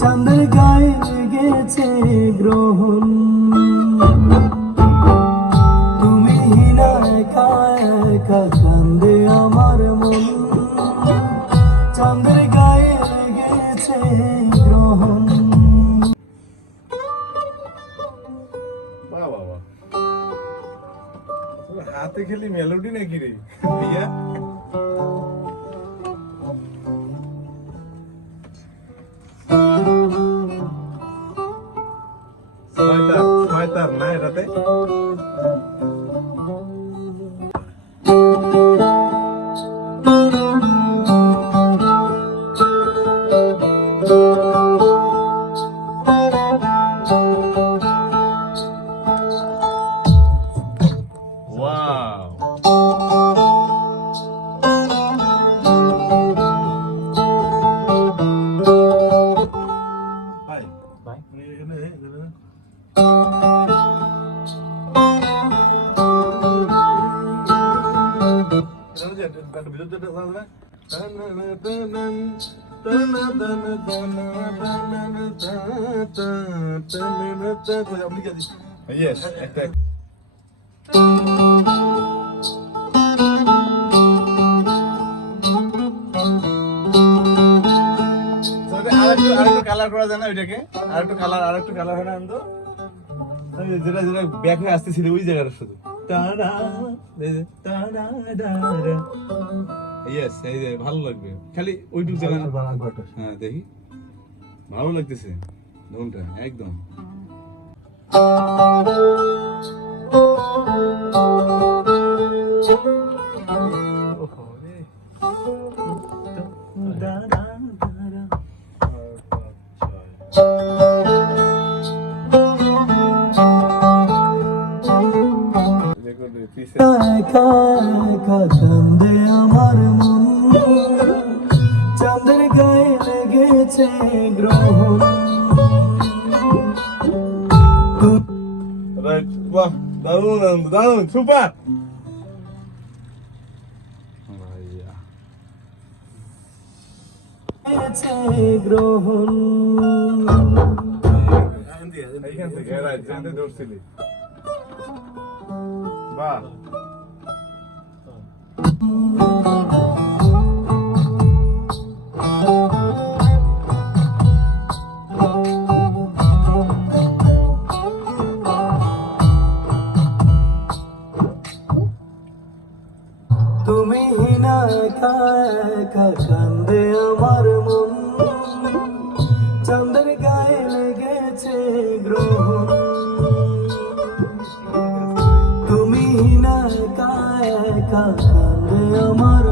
চাঁদের গায়ে গেছে গ্রহণ, তুমি না একা একা কান্দে আমার মন। চাঁদের গায়ে গেছে গ্রহণ। বাবা হাতে খেলি মেলোডি নাকি রে ভাইয়া? ছয়তার না এটাতে Yes, exactly. কালার করা যায় না ওইটাকে? আরেকটু কালার হয় না আনন্দ? যেটা ব্যাক হয়ে আসতেছিল ওই জায়গাটা শুধু ইয়েস, এই যে ভালো লাগবে খালি ওইটুকু জায়গা। হ্যাঁ দেখি ভালো লাগতেছে ধরনটা একদম। একা একা কান্দে আমার মন, চাঁদের গায়ে লেগেছে গ্রহণ। বাহ দারুণ দারুণ সুপার গ্রহণ। এইখান থেকে ধরছিলি বাহ। তুমি না একা একা কান্দে আমার মন, চাঁদের গায়ে লেগেছে গ্রহণ। তুমি না একা একা কান্দে আমার